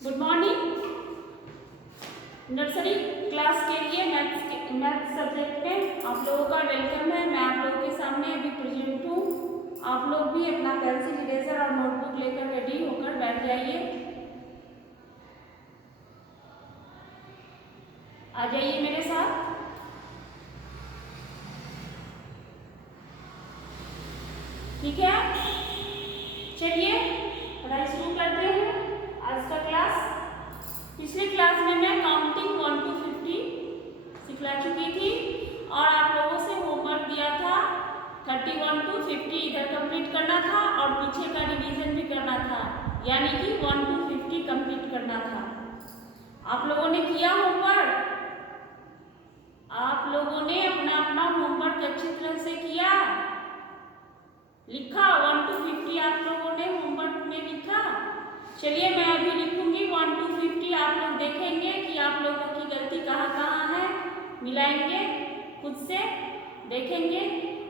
Good morning. Nursery class के लिए maths subject में आप लोगों का वेलकम है। मैं आप लोगों के सामने अभी प्रेजेंट हूँ। आप लोग भी अपना पेंसिल, इरेजर और नोटबुक लेकर रेडी होकर बैठ जाइए। आ जाइए मेरे साथ। ठीक है, चलिए पढ़ाई शुरू करते हैं। आज का क्लास, पिछली क्लास में मैं काउंटिंग 1 to 50 सिखला चुकी थी और आप लोगों से होमवर्क दिया था 31 to 50 इधर कंप्लीट करना था और पीछे का रिवीजन भी करना था, यानी कि 1 to 50 कंप्लीट करना था। आप लोगों ने किया होमवर्क? आप लोगों ने अपना अपना होमवर्क अच्छी तरह से किया? लिखा 1 to 50 आप लोगों ने होमवर्क में लिखा? चलिए मैं अभी लिखूंगी 1 to 50। आप लोग देखेंगे कि आप लोगों की गलती कहाँ कहाँ है, मिलाएंगे, खुद से देखेंगे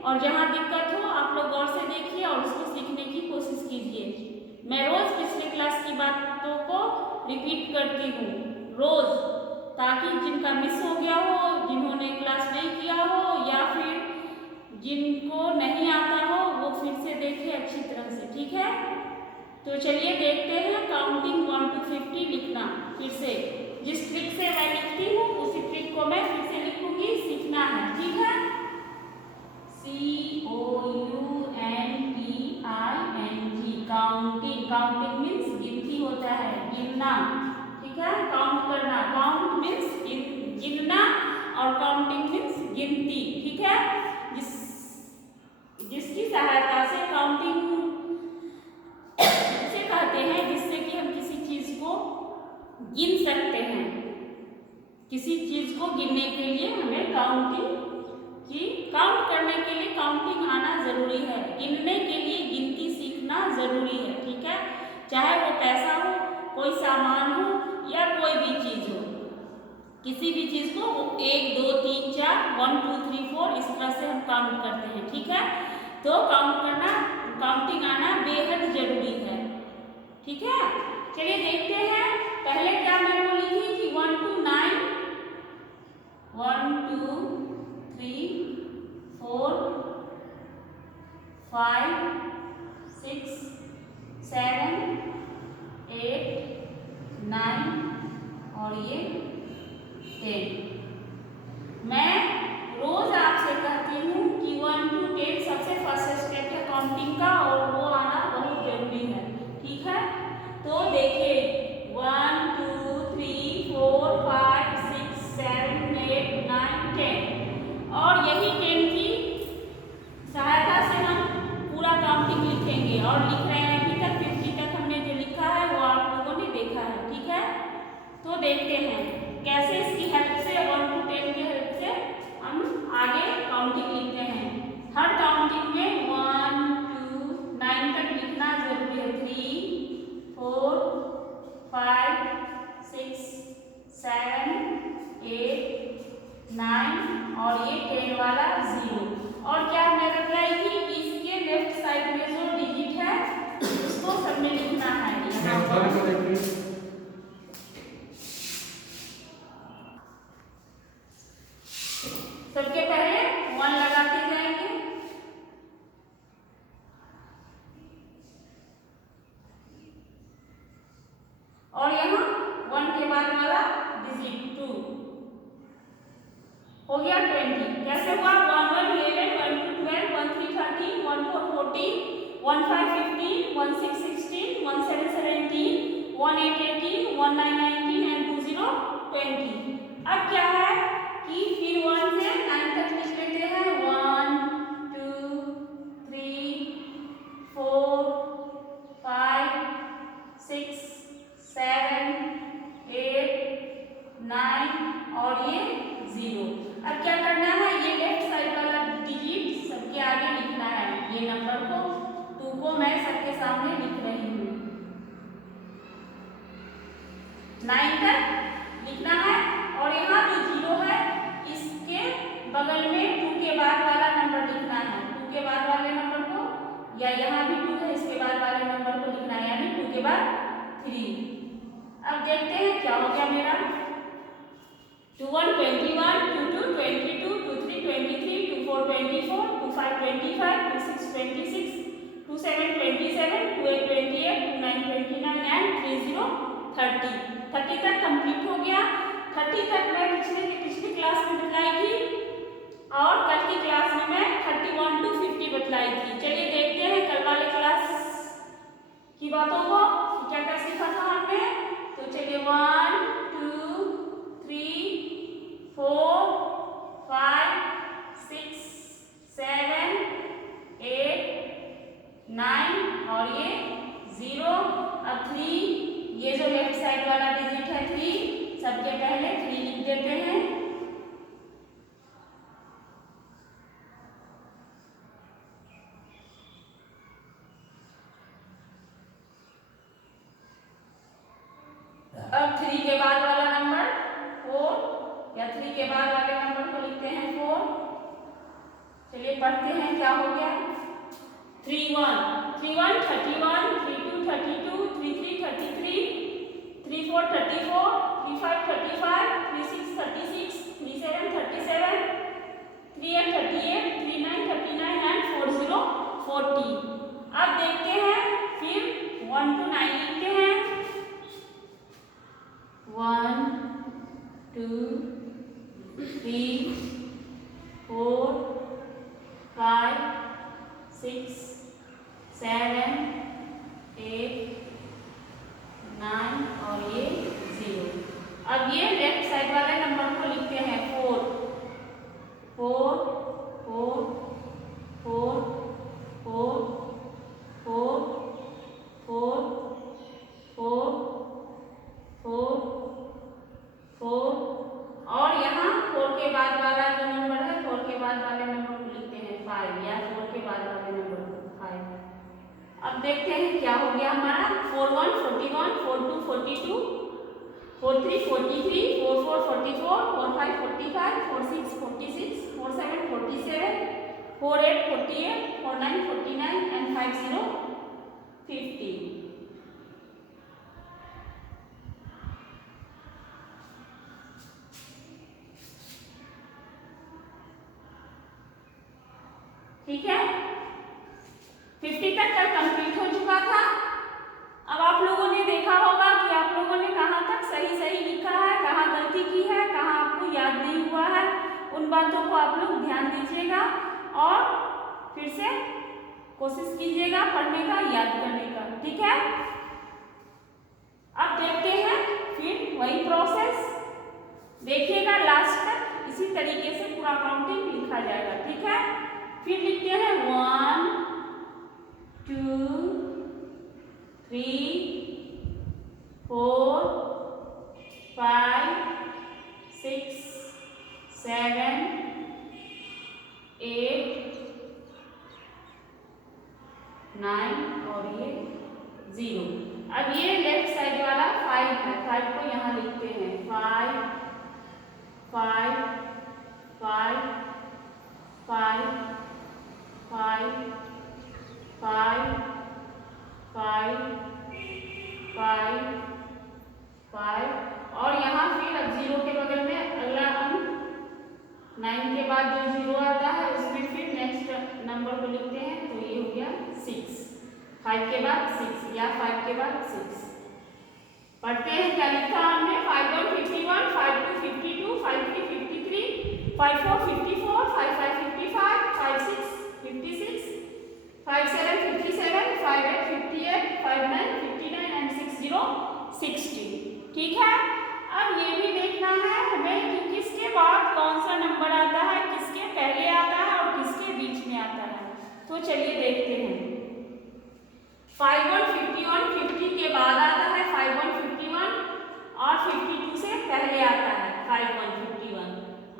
और जहाँ दिक्कत हो आप लोग गौर से देखिए और उसको सीखने की कोशिश कीजिए। मैं रोज पिछले क्लास की बातों को रिपीट करती हूँ रोज, ताकि जिनका मिस हो गया हो, जिन्होंने क्लास नहीं किया हो या फिर जिनको नहीं आता हो वो फिर से देखे अच्छी तरह से। ठीक है, तो चलिए देखते हैं काउंटिंग 1 to 50 लिखना। फिर से जिस ट्रिक से मैं लिखती हूँ उसी ट्रिक को मैं फिर से लिखूंगी, सीखना है। ठीक है, COUNTING, काउंटिंग। काउंटिंग मीन्स गिनती होता है, गिनना। ठीक है, काउंट करना। काउंट मीन्स गिनना और काउंटिंग मीन्स गिनती। ठीक है, जिसकी सहायता से काउंटिंग से कहते हैं, जिससे कि हम किसी चीज को गिन सकते हैं। किसी चीज को गिनने के लिए हमें काउंट करने के लिए काउंटिंग आना जरूरी है, गिनने के लिए गिनती सीखना जरूरी है। ठीक है, चाहे वो पैसा हो, कोई सामान हो या कोई भी चीज हो, किसी भी चीज को 1 2 3 4 1 2 3 4 इस तरह से हम काउंट करते हैं। ठीक है, तो काउंट करना, काउंटिंग आना बेहद जरूरी है। ठीक है, चलिए देखते हैं। पहले क्या मैं बोली थी कि 1 to 9, 1 2 3 4 5 6 7 8 9 और ये 10। मैं रोज आपसे कहती हूँ कि 1 to 10 सबसे फर्स्ट स्टेप है काउंटिंग का और वो आना बहुत जरूरी है। ठीक है, तो देखिए 1 2 3 4 5 6 7 8 9 10 और यही 10 की सहायता से हम पूरा काउंटिंग लिखेंगे और लिख रहे हैं। अभी तक 50 तक हमने जो लिखा है वो आप लोगों ने देखा है। ठीक है, तो देखते हैं कैसे इसकी हेल्प से 1 to 10 की हेल्प से हम आगे काउंटिंग लिखते हैं। हर काउंटिंग में 1 2 9 तक लिखना जरूरी है। 3 4 5 6 7 8 9 और ये 10 वाला 0। और क्या हमने बताई थी कि इसके लेफ्ट साइड में जो डिजिट है उसको सबने लिखना है। सबके पहले 1 लगाते जाएंगे और यहाँ 1 के बाद वाला डिजिट 2 हो गया 20। कैसे हुआ? 1 1 11 1 2 12 1 3 13 1 4 14 1 5 15 1 6 16 1 7 17 1 8 18 1 9 19 and 2 0 20। अब क्या है कि फिर 1 से 9 तक लिख लेते हैं। 1 2 3 4 5 6 7 8 9 और ये 0। अब क्या करना है? ये लेफ्ट साइड वाला डिजिट सबके आगे लिखना है। ये नंबर को 2 को मैं सबके सामने लिख रही हूँ। 9 तक लिखना है और यहाँ जो 0 है इसके बगल में 2 के बाद वाला नंबर लिखना है। 2 के बाद वाले नंबर को, या यहाँ भी 2 है इसके बाद वाले नंबर को लिखना है, यानी 2 के बाद 3। अब देखते हैं क्या हो गया मेरा। 2 1 21, 2 2 22, 2 3 23, 2 4 24, 2 5 25, 2 6 26, 2 7 27, 2 8 28, 2 9 29 एंड 3 0 30। 30 तक कंप्लीट हो गया। 30 तक मैं पिछली क्लास में बताई थी और कल की क्लास में मैं 31 to 50 बतलाई थी। चलिए देखते हैं कल वाले क्लास की बातों को, क्या क्या सीखा था हमने। तो चलिए 1 2 3 4 5 6 7 8 9 और ये 0। अब 3, ये जो लेफ्ट साइड वाला डिजिट है 3, सबके पहले 3 लिख देते हैं। अब 3 के बाद वाला नंबर 4 या 3 के बाद वाले नंबर को लिखते हैं 4। चलिए पढ़ते हैं क्या हो गया। 3 1 31, 32 32, 33 33, 34 34, 35 35, 36 36, 37 37, 38 38, 39 39 एंड 40 40। अब देखते हैं फिर 1 to 9 लिखते हैं। 1 2 3 4 5 6 7 8 9 और ये 0। अब ये लेफ्ट साइड वाले नंबर को लिखते हैं 4 4 4 4 4 4 4 4 4 4 और यहाँ 4 के बाद वाला जो नंबर है 4 के बाद वाले नंबर को लिखते हैं 5 या 4 के बाद वाले नंबर को 5। अब देखते हैं क्या हो गया हमारा। 4 1 41, 4 2 42, 4 3 43, 4 4 44, 4 5 45, 4 6 46, 4 7 47, 4 8 48, 4 9 49 and 5 0 50। ठीक है, 50 तक कल कंप्लीट हो चुका था। अब आप लोगों ने देखा होगा कि आप लोगों ने कहाँ तक सही सही लिखा है, कहाँ गलती की है, कहाँ आपको याद नहीं हुआ है। उन बातों को आप लोग ध्यान दीजिएगा और फिर से कोशिश कीजिएगा पढ़ने का, याद करने का। ठीक है, अब देखते हैं फिर वही प्रोसेस, देखिएगा लास्ट तक इसी तरीके से पूरा काउंटिंग लिखा जाएगा। ठीक है, फिर लिखते हैं 1 2 3 4 5 6 7 8 9 और ये 0। अब ये लेफ्ट साइड वाला 5 है, 5 को यहाँ लिखते हैं 5 5 5 5 5 5 5 5 5 और यहाँ फिर अब 0 के बगल में अगला अंक 9 के बाद जो 0 आता है उसमें फिर नेक्स्ट नंबर को लिखते हैं। तो ये हो गया 6, 5 के बाद 6 या 5 के बाद 6। पढ़ते हैं क्या लिखा हमने। 5 1 51, 5 2 52, 5 3 53, 5 4 54, 5 5 55, 5 6 56, 5 7 57, 5 8 58, 5 9 59 एंड 6 0 60। ठीक है, अब ये भी देखना है हमें कि किसके बाद कौन सा नंबर आता है, किसके पहले आता है और किसके बीच में आता है। तो चलिए देखते हैं। 5 1 51 50 के बाद आता है, 5 1 51 और 52 से पहले आता है 5 1 51।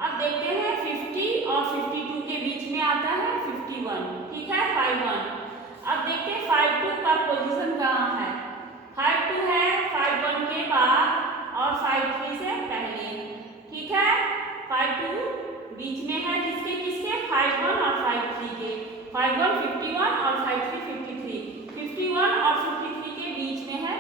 अब देखते हैं 50 और 52 के बीच में आता है 51। ठीक है, 5 1। अब देखते हैं 5 2 का पोजीशन कहाँ है। 5 2 है 5 1 के बाद और 5 3 से पहले। ठीक है, 5 2 बीच में है किसके किसके, 5 1 और 5 3 के। 5 1 51 और 5 3 53, 51 और 53 के बीच में है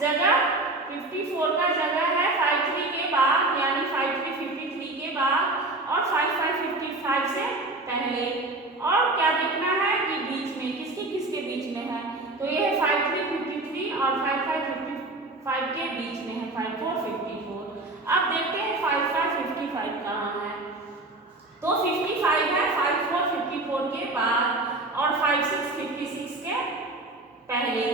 जगह 54 का जगह है 53 के बाद, यानी 53 53 के बाद और 55 55 से पहले। और क्या देखना है कि बीच में किसके किसके बीच में है, तो ये है 53 53 और 55 55 के बीच में है 54 54। अब देखते हैं 55 55 कहाँ है, तो 55 है 54 54 के बाद और 56 56 के पहले।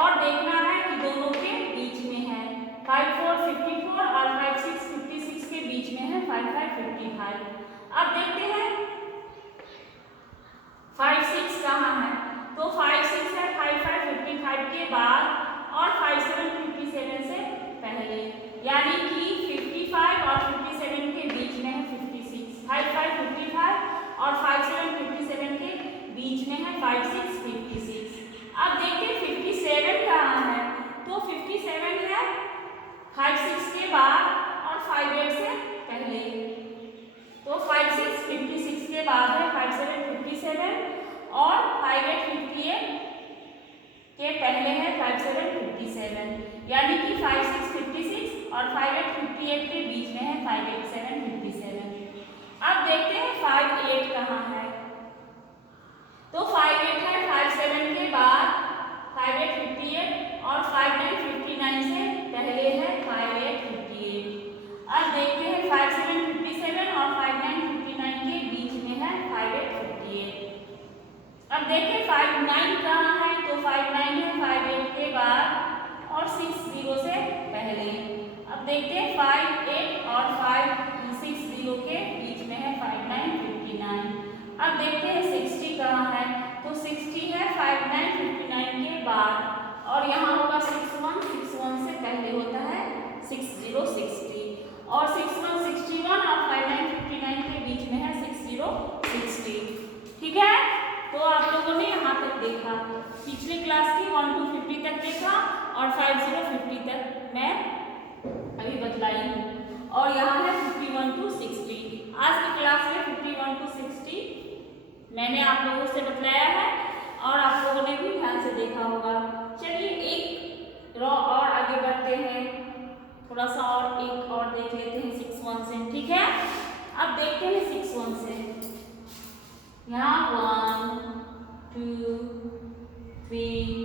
और देखना है कि दोनों के बीच में है 54 54 और 56 56 के बीच में है 55 55। अब देखते हैं 56 कहाँ है, तो 56 है 55 55 के बाद और 57 57 से पहले, यानी कि 55 और 57 के बीच में है 56। 55 55 और 57 57 के बीच में है 56 56। अब देखते 57 कहाँ है, तो 57 है 56 के बाद और 58 से पहले, तो 56 56 के बाद है 57 57 और 58 58 के पहले है 57 57, यानी कि 56 56 और 58 58 के बीच में है 57 57। अब देखते हैं 58 कहाँ है, तो 58 है 57 के बाद 58 58 और 59 59 से पहले है 58 58। अब देखते हैं 57 57 और 59 59 के बीच में है 58 58। अब देखें 59 कहाँ है, तो 59 है 58 के बाद और 60 से पहले। अब देखते हैं 58 और 560 के बीच में है 59 59। अब देखते हैं 60 कहाँ है, तो 60 है 59 59 के बाद और यहाँ होगा 61 61 से पहले होता है 60 60 और 61 61 और 59 59 के बीच में है 60 60। ठीक है, तो आप लोगों ने यहाँ तक देखा, पिछले क्लास की 1 to 50 तक देखा और 50 50 तक मैं अभी बतलाई हूँ, और यहाँ है 51 to 60। आज की क्लास में 51 to 60 मैंने आप लोगों से बतलाया है और आप लोगों ने भी ध्यान से देखा होगा। चलिए एक रॉ और आगे बढ़ते हैं, थोड़ा सा और एक और देख लेते हैं 61 से। ठीक है, अब देखते हैं 61 से। यहाँ 1 2 3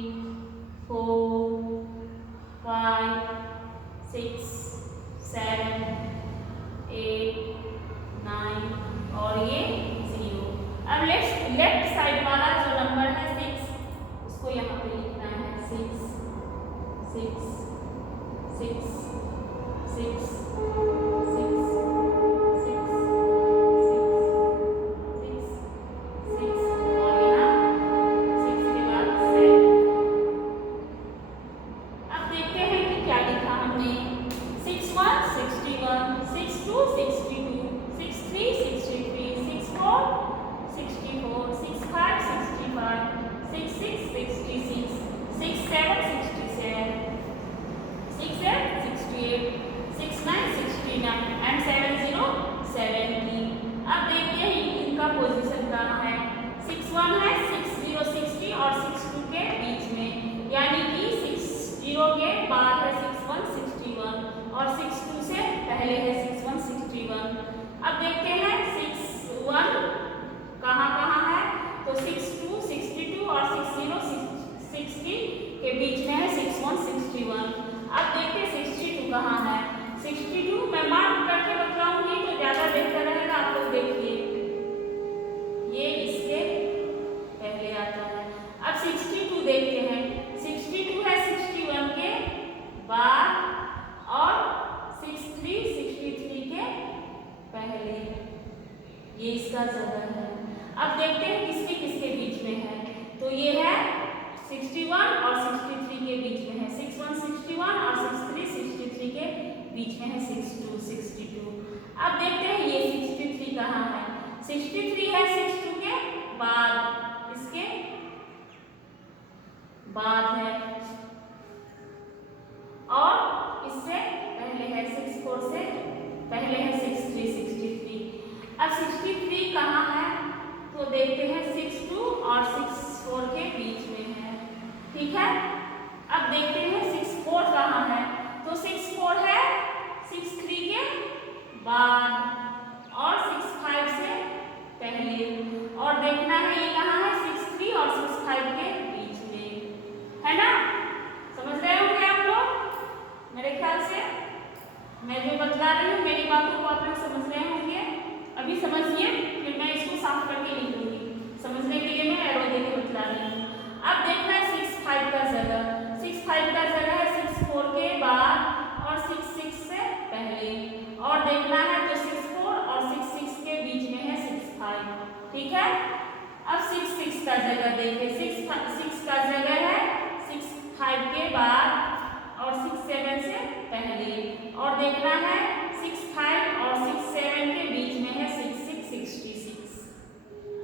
4 5 6 7 8 9 और ये 0। अब लेफ्ट साइड वाला जो नंबर है 6, उसको यहाँ पे लिखना है 6 6 6 6 पोजीशन कहाँ है, 61 है 60 60 और 62 के बीच में, यानी कि 60 के बाद है 61 61 और 62 से पहले है 61 61। अब देखते हैं 61 कहाँ कहाँ है, तो 62 62 और 60 60 के बीच में है 61 61। अब देखते हैं 62 कहाँ है, 62 मैं मार्क करके बताऊंगी तो ज़्यादा बेहतर रहेगा। आप लोग देखिए ये इसके पहले आता है। अब 62 देखते हैं, 62 है 61 के बाद और 63 63 के पहले, ये इसका जगह है। अब देखते हैं किसके किसके बीच में है, तो ये है 61 और 63 के बीच में है, 61 61 और 63 63 के बीच में है 62 62। अब देखते हैं ये 63 कहाँ है, 63 है 62 के बाद, इसके बाद है और इससे पहले है 64 से पहले है 63 63। अब 63 कहाँ है, तो देखते हैं 62 और 64 के बीच में है। ठीक है, अब देखते हैं 64 का जगह देखिए 6 का जगह है 6 5 के बाद और 6 7 से पहले, और देखना है 6 5 और 6 7 के बीच में है 6 6 66।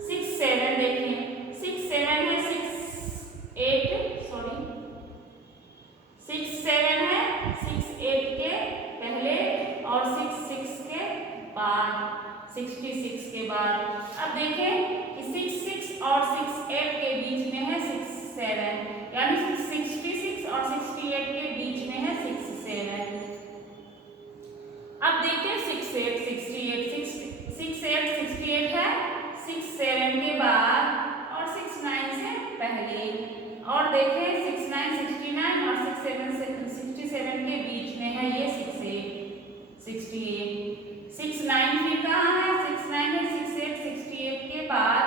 6 7 देखिए 6 7 है 6 8 सॉरी 6 7 है 6 8 के पहले और 6 6 के बाद 66 के बाद। अब देखें कि 6 6 और 6 8 के बीच में है 6 7, यानी 66 और 68 के बीच में है 6 7। अब देखते हैं 6 8 68 6 8 68 है 6 7 के बाद और 6 9 से पहले, और देखें 6 9 69 और 6 7 67 के बीच में है ये 6 8 68। 6 9 फिर कहाँ है 6 9 है 6 8 68 के बाद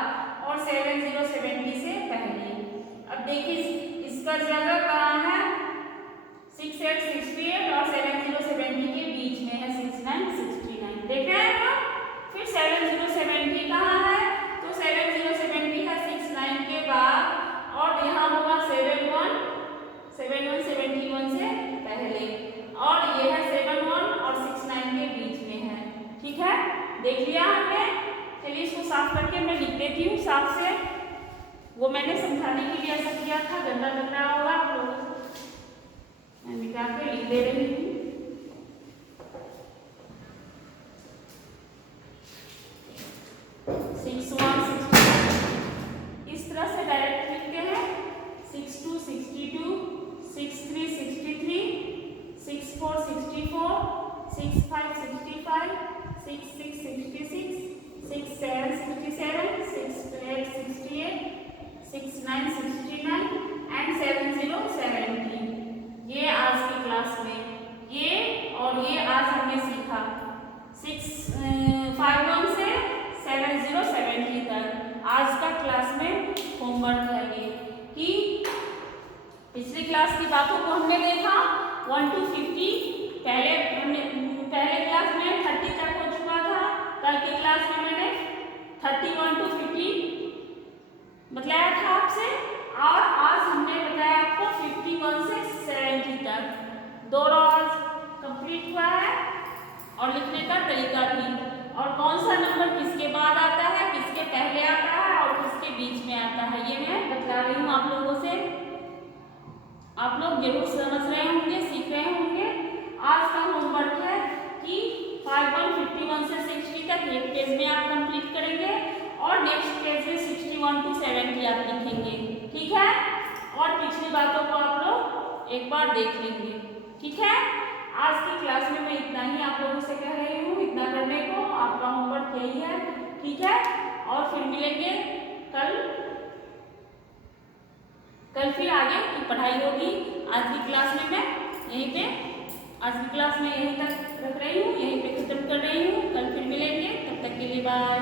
और 7 0 70 से पहले। अब देखिए इसका जगह कहाँ है 6 8 68 और 7 0 70 के बीच में है 6 9 69। देख रहे हैं आप, फिर 7 0 70 कहाँ है तो 7 0 70 है 6 9 के बाद और यहाँ होगा 7 1 71 से पहले, और ये है 7 1 और 6 9 के बीच में है। ठीक है, देख लिया हमने। चलिए इसको साफ करके मैं लिख देती हूँ साफ से, वो मैंने समझाने के लिए ऐसा किया था, गंदा लग रहा होगा आप लोगों को, मैं मिटा के लिख दे रही हूँ। इस तरह से डायरेक्ट लिखते हैं 6 2 62 6 3 63 6 4 64 6 5 65 6 6 66 6 7 67 6 8 68 6 9 69 एंड 7 0 70। ये आज की क्लास में ये और ये आज हमने सीखा 5 1 से 7 0 70 तक। आज का क्लास में होमवर्क है ये कि पिछली क्लास की बातों को हमने देखा 1 to 50, पहले क्लास में 30 तक हो चुका था। कल की क्लास में मैंने 31 to 50 बताया था आपसे, और आज हमने बताया आपको 51 से 70 तक। दो आज कंप्लीट हुआ है और लिखने का तरीका भी, और कौन सा नंबर किसके बाद आता है, किसके पहले आता है और किसके बीच में आता है, ये मैं बता रही हूँ आप लोगों से। आप लोग जरूर समझ रहे होंगे, सीख रहे होंगे। आज का होमवर्क है कि 51 से 60 तक एक पेज में आप कंप्लीट करेंगे और नेक्स्ट पेज में 61 to 70 आप लिखेंगे। ठीक है, और पिछली बातों को आप लोग एक बार देख लेंगे। ठीक है, आज की क्लास में मैं इतना ही आप लोगों से कह रही हूँ, इतना करने को। आपका होमवर्क यही है। ठीक है, और फिर मिलेंगे कल फिर आगे की पढ़ाई होगी। आज की क्लास में मैं यहीं पे आज की क्लास में यहीं तक रख रही हूँ, यहीं पे खत्म कर रही हूँ। कल फिर मिलेंगे, तब तक के लिए बाय।